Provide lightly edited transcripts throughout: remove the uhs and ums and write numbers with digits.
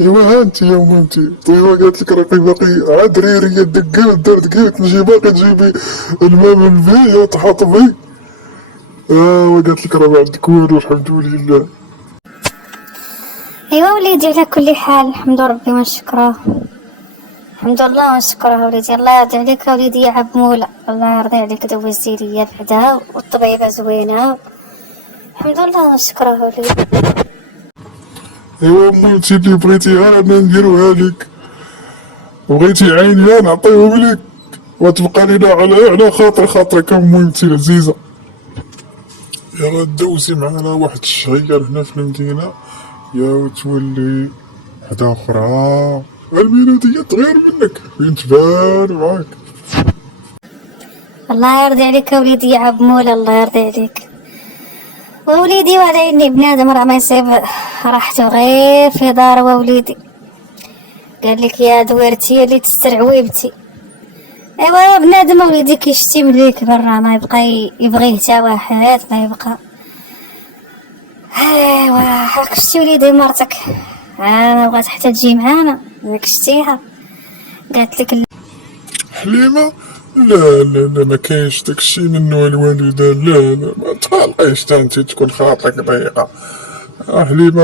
ايوا ها انت يا مامتي طيبة قالت لك راكي باقي عاد ريرية دقات دارت قالت نجي باقي تجيبي الماء من البيئة تحطبي. وقالت لك راه ما عندك والو الحمد لله. ايوا وليدي، على كل حال الحمد ربي ونشكره. الحمد لله ونشكره وليدي. الله يرضي عليك وليدي يا عب مولا، الله يرضي عليك دوزتي ليا بعدا والطبيبة زوينة. الحمد لله ونشكره وليدي. ايوا مامتي اللي بغيتيها انا نديروها لك، بغيتي عينيها نعطيهم لك وتبقى لينا على خاطرك مهمتي العزيزة. يا غدوزي معانا واحد الشهير هنا في المدينة يا وتولي وحدة أخرى الميلودية تغير منك فين تبان معاك. الله يرضي عليك وليدي يا عب مولا، الله يرضي عليك ووليدي. ولا اني بنادم راه ما يصيب راحته غير في دار ووليدي. قال لك يا دويرتي اللي تسترعويبتي. ايوا يا بنادم وليدي كيشتم ليك برا ما يبقى يبغيه تا واحد ما يبقى. ايوا حق شتي وليدي مرتك انا بغات حتى تجي معانا ياك شتيها قالت لك حليمة لا لا لا ما كاينش داكشي من نوع الوالدة، لا لا ما تقلقيش تا انتي تكون خاطرك ضيقة. حليمة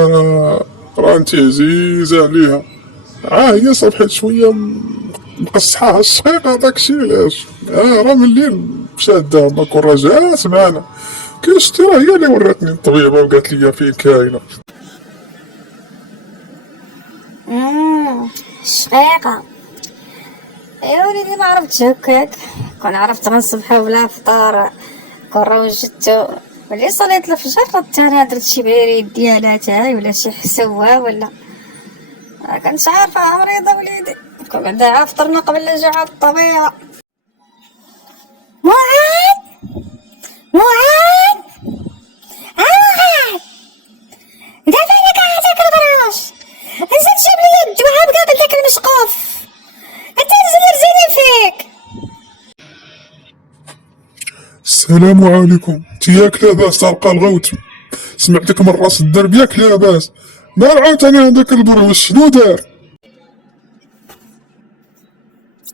راه انتي عزيزة عليها، هي صبحت شوية مقصحاها الشقيقة داكشي علاش. راه ملي شادة ما كون رجعات معانا كي شتي راه هي اللي وراتني الطبيبة وقالت لي فين كاينة. شقيقة. ايوا وليدي ما عرفتش هكاك، كون عرفت غنصبحو بلا فطار كون راه وجدتو ملي صليت الفجر راه درت شي بريد ديالها تاعي ولا شي حسوة ولا ما كنتش عارفة مريضة وليدي. كون بعدا فطرنا قبل الرجوع الطبيعة. معاد معاد معاد انت فينك هذاك البراش؟ نزل جيب لي الدواء قبل داك المشقوف، انت زيني فيك. السلام عليكم، انت ياك لاباس تلقى الغوت؟ سمعتك من راس الدرب ياك لاباس؟ نهار عاوتاني هذاك البروش شنو دار؟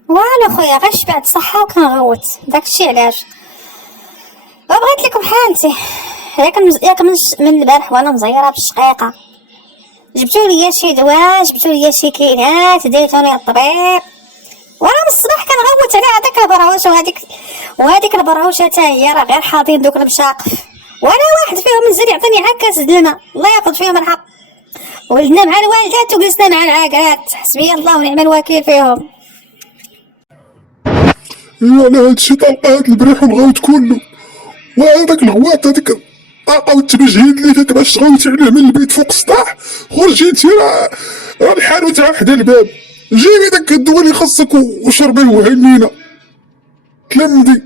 والو خويا غير شبعت صحة وكنغوت داكشي علاش. وبغيت لكم حالتي ياك من البارح وانا مزيرة بالشقيقة. جبتو ليا شي دواء جبتو ليا شي كينات ديتوني الطبيب وانا من الصباح كنغوت على هذاك البراوش وهذيك البراوشه تا هي راه غير حاطين دوك المشاقف ولا واحد فيهم نزل يعطيني عا كاس د الماء. الله ياخذ فيهم الحق. ولدنا مع الوالدات وجلسنا مع العاقات، حسبي الله ونعم الوكيل فيهم. ايوا على هادشي طلقة هاد البريح والغوت كله، وهذاك الغواط هذيك الطاقة والتبجهيد اللي فيك باش تغوتي عليه من البيت فوق السطاح. خرجي انتي راه الحانوت تاع حدا الباب، جيبي داك الدواء اللي خاصك وشربيه وهنينا تلمدي.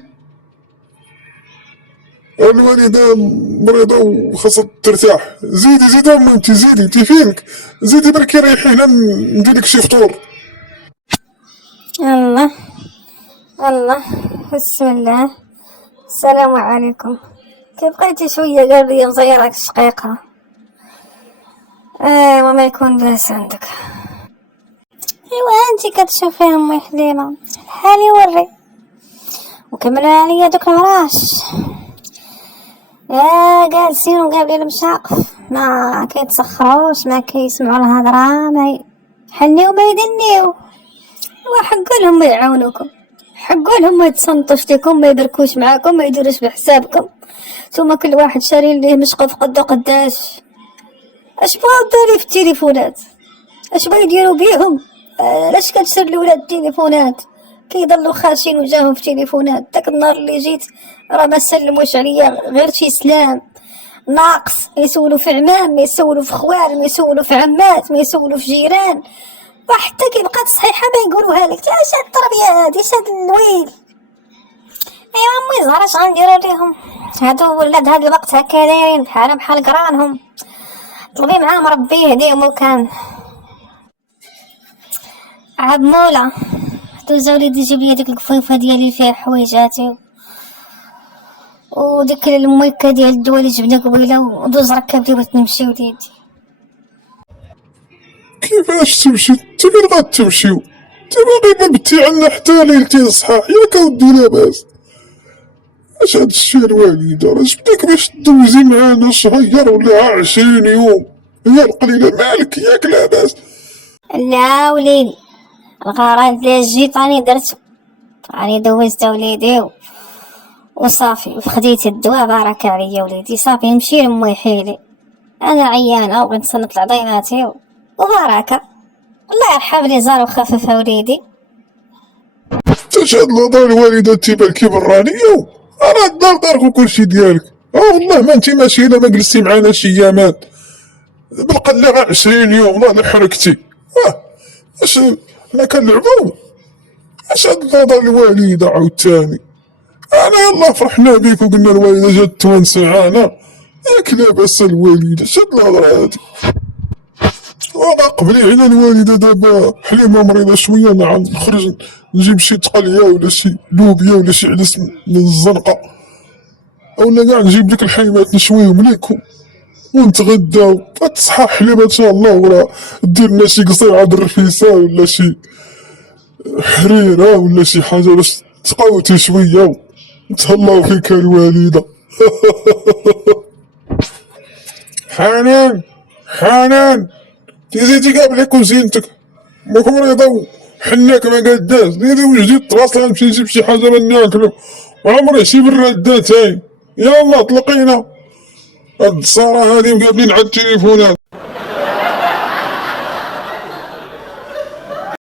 الوالدة مريضة وخاصها ترتاح. زيدي امنتي زيدي انتي فينك، زيدي بركي ريحي هنا نديرلك شي فطور. الله الله بسم الله السلام عليكم. كي بقيتي شويه قال لي مزيرك الشقيقه. وما يكون باس عندك. ايوا انتي كتشوفي امي حليمه الحال يوري وكملوا عليا دوك الوراش جالسين وقابلين المشاقف ما كيتسخروش ما كيسمعوا الهضره ما حنيو ما يدنيو. وحقولهم ما يعاونوكم، حقولهم ما يتصنطوش فيكم ما يبركوش معاكم ما يديروش بحسابكم. ثم كل واحد شاري ليه مشقف قدو قداش. اش بغاو داري في التليفونات؟ اش بغاو يديروا بيهم؟ علاش كتشر الولاد التليفونات؟ كيضلوا خاشين وجاهم في التليفونات. داك النهار اللي جيت راه ما سلموش عليا غير شي سلام ناقص. يسولوا في عمام، ما يسولوا في خوال، ما يسولوا في عمات، ما يسولوا في جيران، وحتى كي بقات صحيحه ما يقولوها لك. اش هاد التربيه هادي؟ اش هاد الويل؟ ايوا امي زهر اش غنديرو ليهم؟ هادو ولاد هاد الوقت هكا دايرين بحال قرانهم. طلبي معاهم ربي يهديهم. وكان عاب مولا دوز وليدي جيب لي ديك القفيفه ديالي فيها حويجاتي وديك المويكه ديال الدواء اللي جبنا قبيله ودوز ركب لي بغيت نمشي وليدي. كيفاش تمشي؟ انت فين غتمشيو؟ انت باقي مبتي عنا حتى ليلتين صحاح ياك اودي لاباس. اش هاد الشي الوالدة راه جبتك باش دوزي معانا شهر ولا 20 يوم، هي القليلة مالك ياك لاباس. لا وليدي، الغرض اللي جيت راني درتو، راني دوزت وليدي وصافي، وخديت الدواء بارك عليا وليدي، صافي نمشي لمي حيلي، انا عيانه وبغيت نصنت لعضيناتي وبركه، الله يرحم لي زار وخففها وليدي. تاش هاد الهضره الوالدة تيبالكي برانية، راه الدار دارك وكلشي ديالك. والله ما انت ماشي الا ما جلستي معانا شي ايامات بالقله غير 20 يوم راه حركتي. اش حنا كنلعبو؟ اش هاد الهضره الوالدة عاوتاني؟ انا يلا فرحنا بيك وقلنا الوالدة جات تونس معانا، ياك لاباس الوالدة. اش هاد الهضره هادي؟ قبلي على الوالدة دابا حليمة مريضة شوية، نخرج نجيب شي تقلية ولا شي لوبيا ولا شي عدس من الزنقة، اولا كاع نجيب لك الحيمات نشويهم ليك ونتغداو، تصحى حليمة ان شاء الله، ورا دير لنا شي قصيعة بالرفيسة ولا شي حريرة ولا شي حاجة باش تقوتي شوية نتهلاو فيك الوالدة. حنان حنان تزيدي قابلك كوزينتك موك مريضة وحناك ما قداش، ديري وجدي تواصل نمشي نجيب شي حاجة ما ناكلو، وعمري شي برادات هاي. يلا طلقينا، هاد الصارة هادي مقابلين على التليفونات.